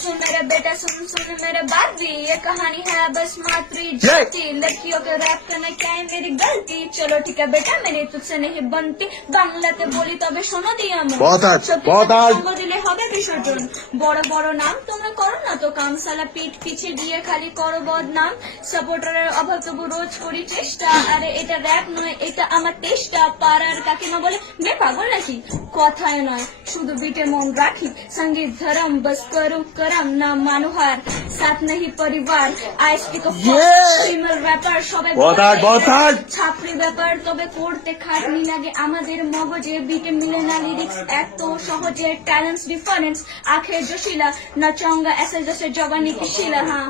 सुन मेरे बेटा सुन सुन मेरे बात भी, ये कहानी है बस मात्र जाती, लड़कियों के रैप करना क्या है मेरी गलती। चलो ठीक है बेटा मैंने तुझसे नहीं बनती, বাংলাতে বলি তবে শোনো দিয়া সঙ্গ দিলে হবে বিসর্জন। বড় বড় নাম তোমরা করো না তো কাম, সালা পিঠ পিছে দিয়ে খালি করো বদনাম। সাপোর্টারের অভাব তবু রোজ করি চেষ্টা, আরে এটা র‍্যাপ নয় এটা আমার তেষ্টা। পাড়ার কাকে না বলে মে পাগল নাকি, কথায় নয় শুধু বিটে মন রাখি। সঙ্গীত ধরম बस करूं करम ना मानो हार, साथ नहीं परिवार। I speak of female rapper সবাই ছাপরি ব্যাপার, তবে করতে খাটনি লাগে আমাদের মগজে। বিটে মিলে না লিরিক্স এত সহজে, ট্যালেন্টস ডিফারেন্স আখের জশিলা না চঙ্গা এসে জসে জবানি কি শিলা। হ্যাঁ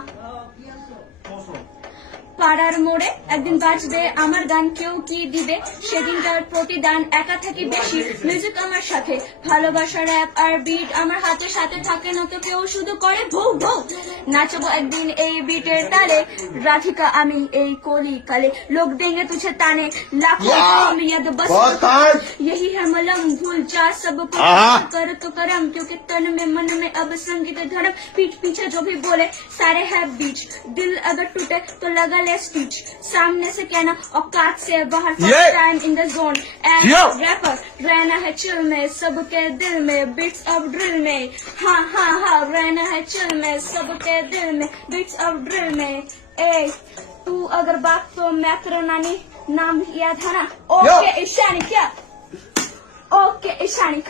পাড়ার মোড়ে একদিন বাজবে আমার গান, কেউ কি দিবে সেদিনকার প্রতিদান। একা থাকি বেশি মিউজিক আমার সাথে, ভালোবাসা র‍্যাপ আর বিট আমার হাতে সাথে থাকে না তো কেউ শুধু করে ভৌ ভৌ। নাচবো একদিন এই বিটের তালে, রাধিকা আমি এই কলি কালে। लोग देंगे तुझे ताने लाखों याद बस यही है मलम, भूल जा सब कर तो करम, क्योंकि तन में मन में अब संगीत धर्म। पीठ पीछे जो भी बोले सारे है बीच, दिल अगर टूटे तो लगा स्टिच। सामने से कहना औकात से बाहर, first time in the zone and rapper रहना है चिल में सबके दिल में, बीट्स ऑफ ड्रिल में। हाँ हाँ हाँ रहना है चिल में सबके दिल में, बीट्स ऑफ ड्रिल में। ए तू अगर बात तो मैं तेरा नानी नाम याद है ना, ओके ईशानी क्या, ओके ईशानी।